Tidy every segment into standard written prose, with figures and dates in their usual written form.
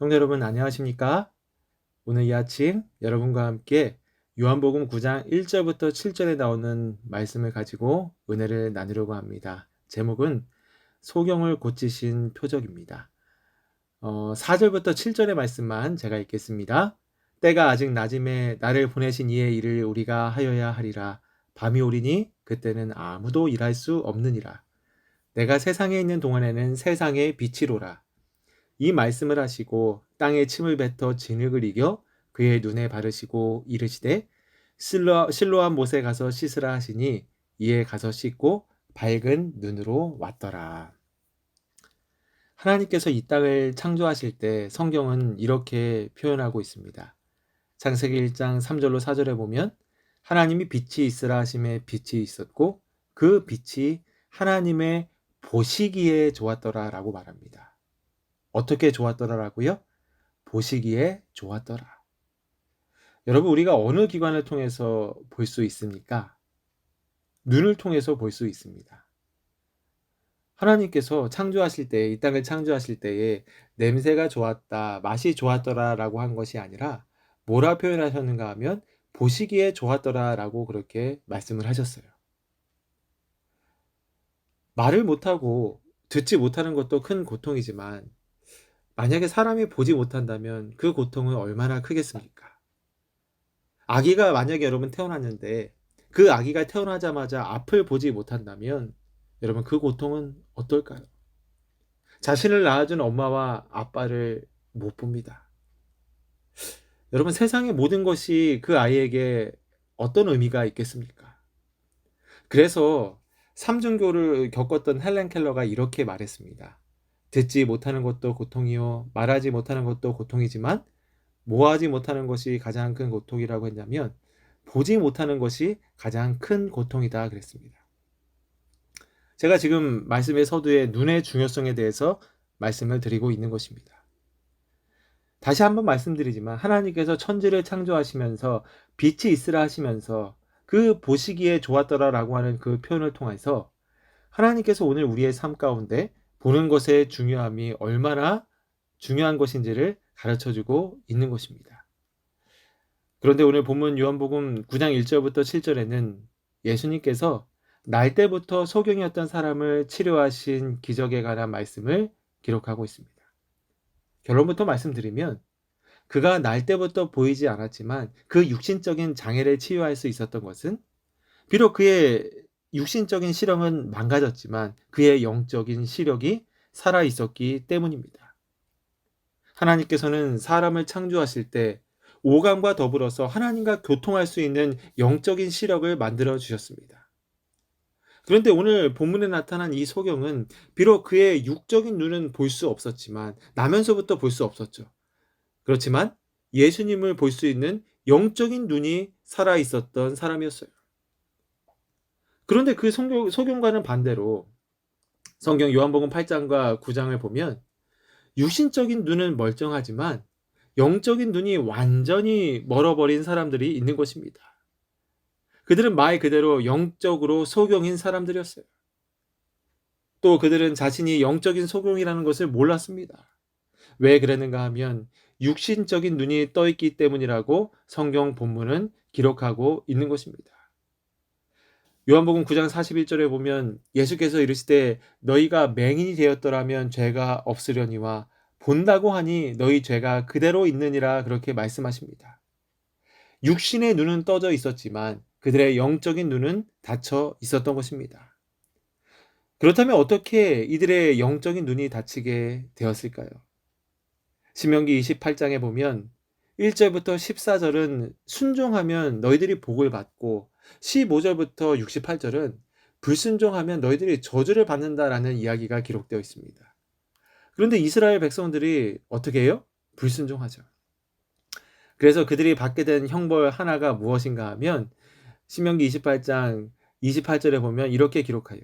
성도 여러분 안녕하십니까? 오늘 이 아침 여러분과 함께 요한복음 9장 1절부터 7절에 나오는 말씀을 가지고 은혜를 나누려고 합니다. 제목은 소경을 고치신 표적입니다. 4절부터 7절의 말씀만 제가 읽겠습니다. 때가 아직 낮음에 나를 보내신 이의 일을 우리가 하여야 하리라. 밤이 오리니 그때는 아무도 일할 수 없느니라. 내가 세상에 있는 동안에는 세상의 빛이로라. 이 말씀을 하시고 땅에 침을 뱉어 진흙을 이겨 그의 눈에 바르시고 이르시되 실로암 못에 가서 씻으라 하시니 이에 가서 씻고 밝은 눈으로 왔더라. 하나님께서 이 땅을 창조하실 때 성경은 이렇게 표현하고 있습니다. 창세기 1장 3절로 4절에 보면 하나님이 빛이 있으라 하심에 빛이 있었고 그 빛이 하나님의 보시기에 좋았더라 라고 말합니다. 어떻게 좋았더라라고요? 보시기에 좋았더라. 여러분, 우리가 어느 기관을 통해서 볼 수 있습니까? 눈을 통해서 볼 수 있습니다. 하나님께서 창조하실 때, 이 땅을 창조하실 때에 냄새가 좋았다, 맛이 좋았더라 라고 한 것이 아니라 뭐라 표현하셨는가 하면 보시기에 좋았더라 라고 그렇게 말씀을 하셨어요. 말을 못하고 듣지 못하는 것도 큰 고통이지만 만약에 사람이 보지 못한다면 그 고통은 얼마나 크겠습니까? 아기가 만약에 여러분 태어났는데 그 아기가 태어나자마자 앞을 보지 못한다면 여러분 그 고통은 어떨까요? 자신을 낳아준 엄마와 아빠를 못 봅니다. 여러분 세상의 모든 것이 그 아이에게 어떤 의미가 있겠습니까? 그래서 삼중교를 겪었던 헬렌 켈러가 이렇게 말했습니다. 듣지 못하는 것도 고통이요 말하지 못하는 것도 고통이지만 뭐하지 못하는 것이 가장 큰 고통이라고 했냐면 보지 못하는 것이 가장 큰 고통이다 그랬습니다. 제가 지금 말씀의 서두에 눈의 중요성에 대해서 말씀을 드리고 있는 것입니다. 다시 한번 말씀드리지만 하나님께서 천지를 창조하시면서 빛이 있으라 하시면서 그 보시기에 좋았더라 라고 하는 그 표현을 통해서 하나님께서 오늘 우리의 삶 가운데 보는 것의 중요함이 얼마나 중요한 것인지를 가르쳐주고 있는 것입니다. 그런데 오늘 본문 요한복음 9장 1절부터 7절에는 예수님께서 날 때부터 소경이었던 사람을 치료하신 기적에 관한 말씀을 기록하고 있습니다. 결론부터 말씀드리면 그가 날 때부터 보이지 않았지만 그 육신적인 장애를 치유할 수 있었던 것은 비록 그의 육신적인 시력은 망가졌지만 그의 영적인 시력이 살아 있었기 때문입니다. 하나님께서는 사람을 창조하실 때 오감과 더불어서 하나님과 교통할 수 있는 영적인 시력을 만들어 주셨습니다. 그런데 오늘 본문에 나타난 이 소경은 비록 그의 육적인 눈은 볼 수 없었지만 나면서부터 볼 수 없었죠. 그렇지만 예수님을 볼 수 있는 영적인 눈이 살아 있었던 사람이었어요. 그런데 그 소경과는 반대로 성경 요한복음 8장과 9장을 보면 육신적인 눈은 멀쩡하지만 영적인 눈이 완전히 멀어버린 사람들이 있는 것입니다. 그들은 말 그대로 영적으로 소경인 사람들이었어요. 또 그들은 자신이 영적인 소경이라는 것을 몰랐습니다. 왜 그랬는가 하면 육신적인 눈이 떠있기 때문이라고 성경 본문은 기록하고 있는 것입니다. 요한복음 9장 41절에 보면 예수께서 이르시되 너희가 맹인이 되었더라면 죄가 없으려니와 본다고 하니 너희 죄가 그대로 있느니라 그렇게 말씀하십니다. 육신의 눈은 떠져 있었지만 그들의 영적인 눈은 닫혀 있었던 것입니다. 그렇다면 어떻게 이들의 영적인 눈이 닫히게 되었을까요? 신명기 28장에 보면 1절부터 14절은 순종하면 너희들이 복을 받고 15절부터 68절은 불순종하면 너희들이 저주를 받는다라는 이야기가 기록되어 있습니다. 그런데 이스라엘 백성들이 어떻게 해요? 불순종하죠. 그래서 그들이 받게 된 형벌 하나가 무엇인가 하면 신명기 28장 28절에 보면 이렇게 기록하여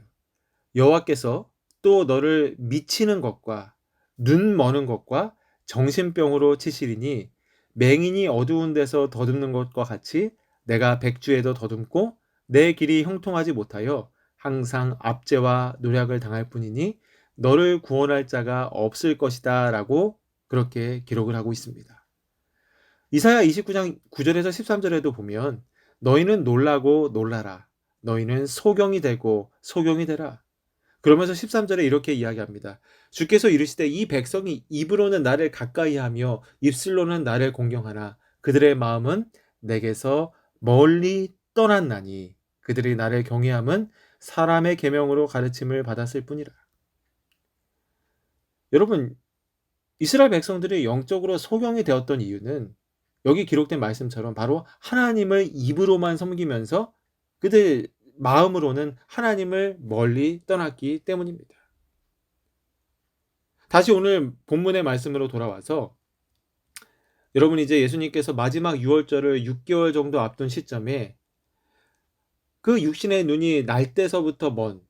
여호와께서 또 너를 미치는 것과 눈 머는 것과 정신병으로 치시리니 맹인이 어두운 데서 더듬는 것과 같이 내가 백주에도 더듬고 내 길이 형통하지 못하여 항상 압제와 노략을 당할 뿐이니 너를 구원할 자가 없을 것이다 라고 그렇게 기록을 하고 있습니다. 이사야 29장 9절에서 13절에도 보면 너희는 놀라고 놀라라. 너희는 소경이 되고 소경이 되라. 그러면서 13절에 이렇게 이야기합니다. 주께서 이르시되 이 백성이 입으로는 나를 가까이하며 입술로는 나를 공경하나 그들의 마음은 내게서 멀리 떠났나니 그들이 나를 경외함은 사람의 계명으로 가르침을 받았을 뿐이라. 여러분, 이스라엘 백성들이 영적으로 소경이 되었던 이유는 여기 기록된 말씀처럼 바로 하나님을 입으로만 섬기면서 그들 마음으로는 하나님을 멀리 떠났기 때문입니다. 다시 오늘 본문의 말씀으로 돌아와서 여러분, 이제 예수님께서 마지막 유월절을 6개월 정도 앞둔 시점에 그 육신의 눈이 날 때서부터 먼,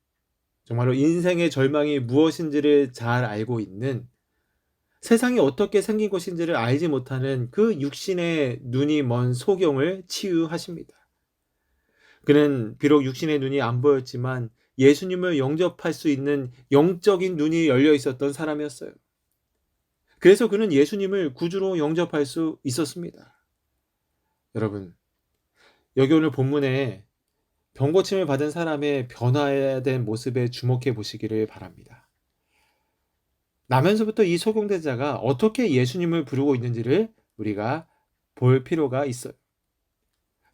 정말로 인생의 절망이 무엇인지를 잘 알고 있는, 세상이 어떻게 생긴 것인지를 알지 못하는 그 육신의 눈이 먼 소경을 치유하십니다. 그는 비록 육신의 눈이 안 보였지만 예수님을 영접할 수 있는 영적인 눈이 열려 있었던 사람이었어요. 그래서 그는 예수님을 구주로 영접할 수 있었습니다. 여러분, 여기 오늘 본문에 병고침을 받은 사람의 변화된 모습에 주목해 보시기를 바랍니다. 나면서부터 이 소경대자가 어떻게 예수님을 부르고 있는지를 우리가 볼 필요가 있어요.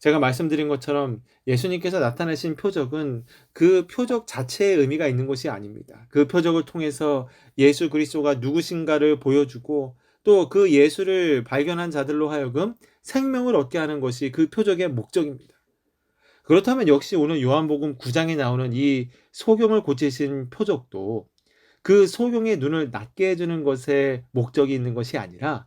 제가 말씀드린 것처럼 예수님께서 나타내신 표적은 그 표적 자체의 의미가 있는 것이 아닙니다. 그 표적을 통해서 예수 그리스도가 누구신가를 보여주고 또 그 예수를 발견한 자들로 하여금 생명을 얻게 하는 것이 그 표적의 목적입니다. 그렇다면 역시 오늘 요한복음 9장에 나오는 이 소경을 고치신 표적도 그 소경의 눈을 낫게 해주는 것에 목적이 있는 것이 아니라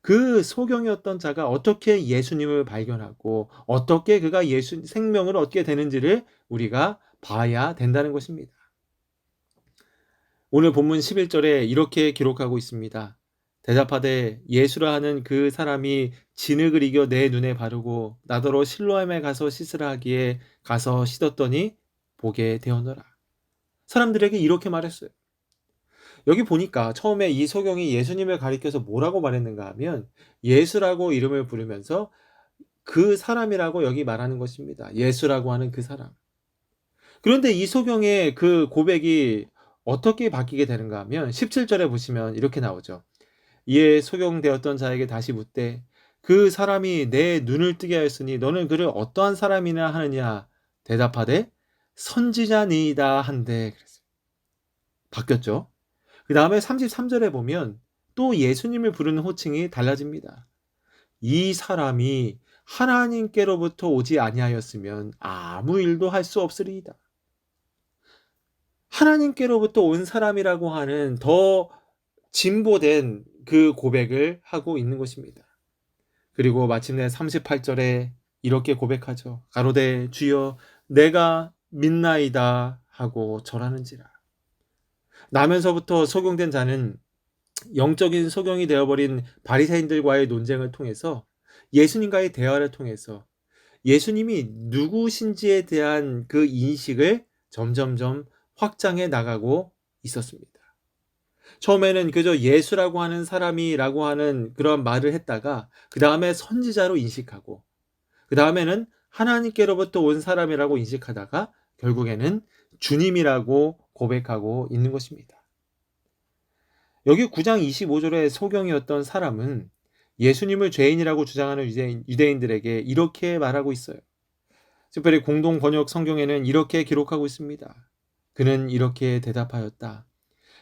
그 소경이었던 자가 어떻게 예수님을 발견하고 어떻게 그가 예수 생명을 얻게 되는지를 우리가 봐야 된다는 것입니다. 오늘 본문 11절에 이렇게 기록하고 있습니다. 대답하되 예수라 하는 그 사람이 진흙을 이겨 내 눈에 바르고 나더러 실로암에 가서 씻으라 하기에 가서 씻었더니 보게 되었노라. 사람들에게 이렇게 말했어요. 여기 보니까 처음에 이 소경이 예수님을 가리켜서 뭐라고 말했는가 하면 예수라고 이름을 부르면서 그 사람이라고 여기 말하는 것입니다. 예수라고 하는 그 사람. 그런데 이 소경의 그 고백이 어떻게 바뀌게 되는가 하면 17절에 보시면 이렇게 나오죠. 이에 소경되었던 자에게 다시 묻되 그 사람이 내 눈을 뜨게 하였으니 너는 그를 어떠한 사람이나 하느냐 대답하되 선지자니이다 한데 그랬어요. 바뀌었죠. 그 다음에 33절에 보면 또 예수님을 부르는 호칭이 달라집니다. 이 사람이 하나님께로부터 오지 아니하였으면 아무 일도 할 수 없으리이다. 하나님께로부터 온 사람이라고 하는 더 진보된 그 고백을 하고 있는 것입니다. 그리고 마침내 38절에 이렇게 고백하죠. 가로되 주여 내가 믿나이다 하고 절하는지라. 나면서부터 소경된 자는 영적인 소경이 되어버린 바리새인들과의 논쟁을 통해서 예수님과의 대화를 통해서 예수님이 누구신지에 대한 그 인식을 점점점 확장해 나가고 있었습니다. 처음에는 그저 예수라고 하는 사람이라고 하는 그런 말을 했다가 그 다음에 선지자로 인식하고 그 다음에는 하나님께로부터 온 사람이라고 인식하다가 결국에는 주님이라고 고백하고 있는 것입니다. 여기 9장 25절의 소경이었던 사람은 예수님을 죄인이라고 주장하는 유대인들에게 이렇게 말하고 있어요. 특별히 공동 번역 성경에는 이렇게 기록하고 있습니다. 그는 이렇게 대답하였다.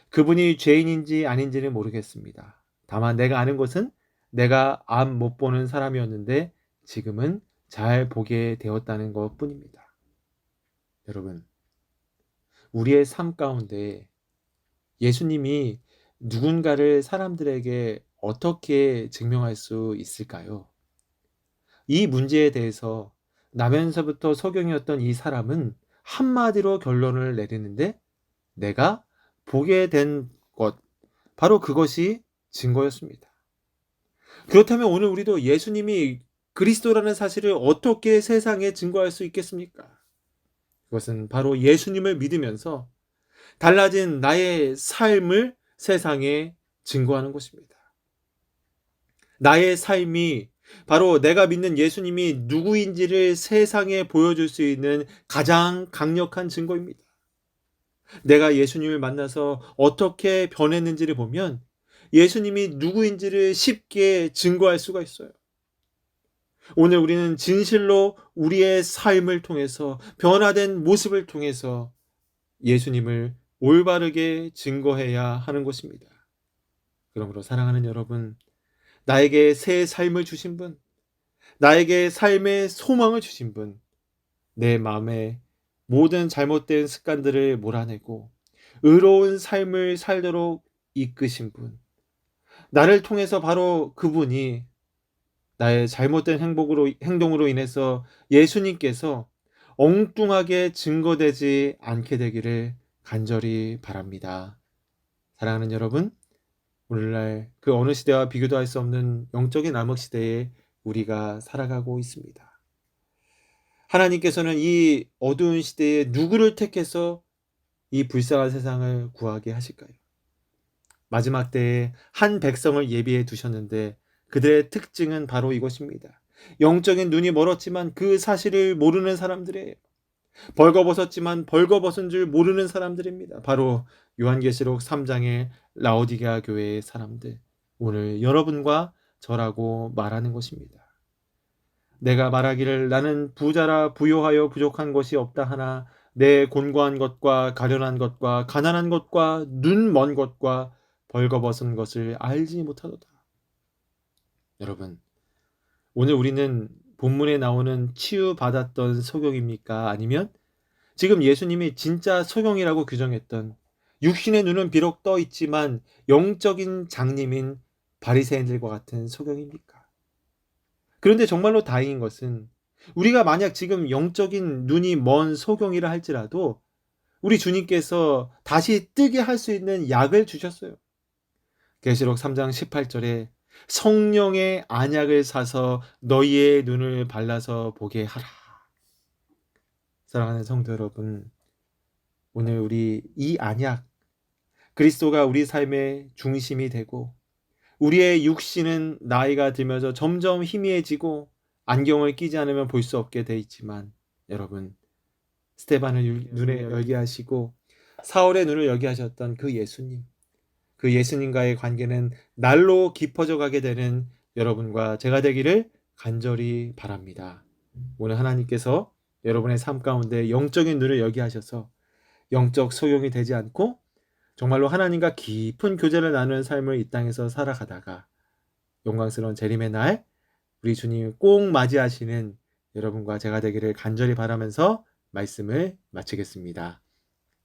그분이 죄인인지 아닌지는 모르겠습니다. 다만 내가 아는 것은 내가 앞 못 보는 사람이었는데 지금은 잘 보게 되었다는 것 뿐입니다. 여러분, 우리의 삶 가운데 예수님이 누군가를 사람들에게 어떻게 증명할 수 있을까요? 이 문제에 대해서 나면서부터 소경이었던 이 사람은 한마디로 결론을 내리는데 내가 보게 된 것, 바로 그것이 증거였습니다. 그렇다면 오늘 우리도 예수님이 그리스도라는 사실을 어떻게 세상에 증거할 수 있겠습니까? 그것은 바로 예수님을 믿으면서 달라진 나의 삶을 세상에 증거하는 것입니다. 나의 삶이 바로 내가 믿는 예수님이 누구인지를 세상에 보여줄 수 있는 가장 강력한 증거입니다. 내가 예수님을 만나서 어떻게 변했는지를 보면 예수님이 누구인지를 쉽게 증거할 수가 있어요. 오늘 우리는 진실로 우리의 삶을 통해서 변화된 모습을 통해서 예수님을 올바르게 증거해야 하는 것입니다. 그러므로 사랑하는 여러분, 나에게 새 삶을 주신 분, 나에게 삶의 소망을 주신 분, 내 마음에 모든 잘못된 습관들을 몰아내고 의로운 삶을 살도록 이끄신 분, 나를 통해서 바로 그분이 나의 잘못된 행동으로 인해서 예수님께서 엉뚱하게 증거되지 않게 되기를 간절히 바랍니다. 사랑하는 여러분, 오늘날 그 어느 시대와 비교도 할 수 없는 영적인 암흑 시대에 우리가 살아가고 있습니다. 하나님께서는 이 어두운 시대에 누구를 택해서 이 불쌍한 세상을 구하게 하실까요? 마지막 때에 한 백성을 예비해 두셨는데 그들의 특징은 바로 이것입니다. 영적인 눈이 멀었지만 그 사실을 모르는 사람들이에요. 벌거벗었지만 벌거벗은 줄 모르는 사람들입니다. 바로 요한계시록 3장의 라오디게아 교회의 사람들. 오늘 여러분과 저라고 말하는 것입니다. 내가 말하기를 나는 부자라 부요하여 부족한 것이 없다 하나 내 곤고한 것과 가련한 것과 가난한 것과 눈 먼 것과 벌거벗은 것을 알지 못하도다. 여러분, 오늘 우리는 본문에 나오는 치유받았던 소경입니까? 아니면 지금 예수님이 진짜 소경이라고 규정했던 육신의 눈은 비록 떠 있지만 영적인 장님인 바리새인들과 같은 소경입니까? 그런데 정말로 다행인 것은 우리가 만약 지금 영적인 눈이 먼 소경이라 할지라도 우리 주님께서 다시 뜨게 할 수 있는 약을 주셨어요. 계시록 3장 18절에 성령의 안약을 사서 너희의 눈을 발라서 보게 하라. 사랑하는 성도 여러분, 오늘 우리 이 안약, 그리스도가 우리 삶의 중심이 되고 우리의 육신은 나이가 들면서 점점 희미해지고 안경을 끼지 않으면 볼 수 없게 돼 있지만 여러분, 스테반을 눈에 열게 하시고 사울의 눈을 열게 하셨던 그 예수님, 그 예수님과의 관계는 날로 깊어져 가게 되는 여러분과 제가 되기를 간절히 바랍니다. 오늘 하나님께서 여러분의 삶 가운데 영적인 눈을 열게 하셔서 영적 소용이 되지 않고 정말로 하나님과 깊은 교제를 나누는 삶을 이 땅에서 살아가다가 영광스러운 재림의 날 우리 주님 꼭 맞이하시는 여러분과 제가 되기를 간절히 바라면서 말씀을 마치겠습니다.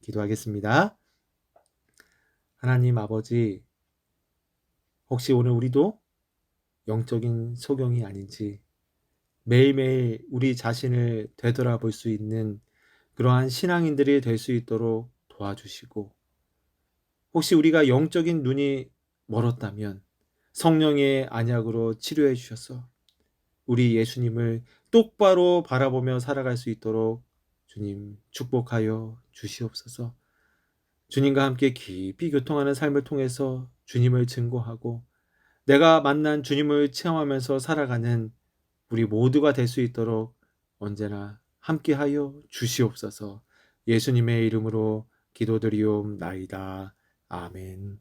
기도하겠습니다. 하나님 아버지, 혹시 오늘 우리도 영적인 소경이 아닌지 매일매일 우리 자신을 되돌아볼 수 있는 그러한 신앙인들이 될 수 있도록 도와주시고, 혹시 우리가 영적인 눈이 멀었다면 성령의 안약으로 치료해 주셔서 우리 예수님을 똑바로 바라보며 살아갈 수 있도록 주님 축복하여 주시옵소서. 주님과 함께 깊이 교통하는 삶을 통해서 주님을 증거하고 내가 만난 주님을 체험하면서 살아가는 우리 모두가 될 수 있도록 언제나 함께하여 주시옵소서. 예수님의 이름으로 기도드리옵나이다. 아멘.